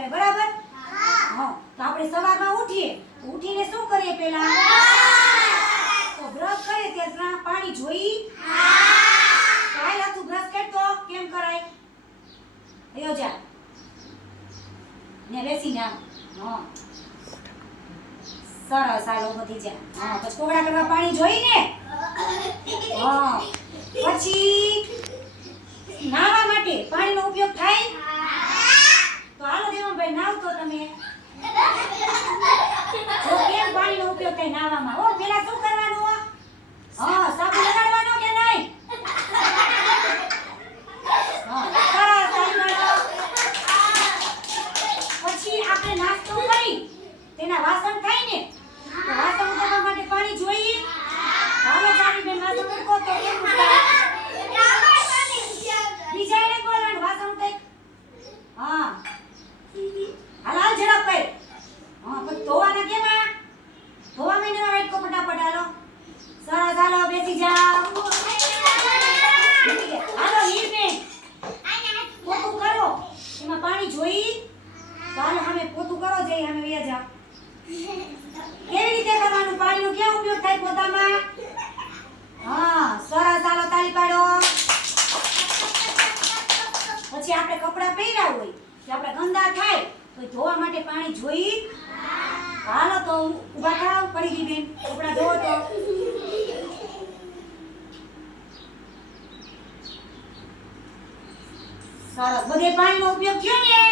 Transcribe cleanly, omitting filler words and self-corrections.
કરે બરાબર? હા. તો આપણે સવારમાં ઉઠીને શું કરીએ પહેલા? તો બ્રશ કરીએ ત્યારે પાણી જોઈ? કાલ હતું બ્રશ કરતો કેમ કરાય? અયો જા ને બેસી ના. હા સરસ. હાલો બધી જા. હા પછી કોગળા કરવા પાણી જોઈ ને? હા. પછી નાવા માટે પાણીનો ઉપયોગ થાય? તો હાલો દેવાભાઈ નાવ તો તમે. જો કેમ પાણીનો ઉપયોગ થાય નાવામાં? ઓ પેલા શું કરવાનું? હા સાબુ લગાડવાનો કે નહીં? હા સરસ. પછી આપણે નાસ્તો કરી તેના વાસણ થાય ને, તો વાસણ ઉતારવા માટે પાણી જોઈએ? હાલો ચાલી બેન વાસણ ઉતકો તો કેમ ઉતારે? બીજા એને બોલવાનું વાસણ ઉતાર. હા હાલ ઝડપ કર. હા પછી ધોવાના કેમાં? ધોવા માંડવા વાટકો ફટાફટ. હાલો સરસ. હાલો બેસી જાઓ. હાલો હીરબેન પોતું કરો. એમાં પાણી જોઈ? હાલો સામે પોતું કરો. જઈ સામે વયા જાઓ. કેવી રીતે કરવાનું? પાણીનો ક્યાં ઉપયોગ થાય પોતામાં? હા સરસ. હાલો તાળી પાડો. પછી આપણે કપડાં પહેર્યા હોય કે આપણે ગંદા થાય તો ધોવા માટે પાણી જોઈ? હાલો તો ઊભા થાવ. પડી ગઈ બેન કપડાં ધોવો તો. સરસ. બધે પાણીનો ઉપયોગ થયો ને?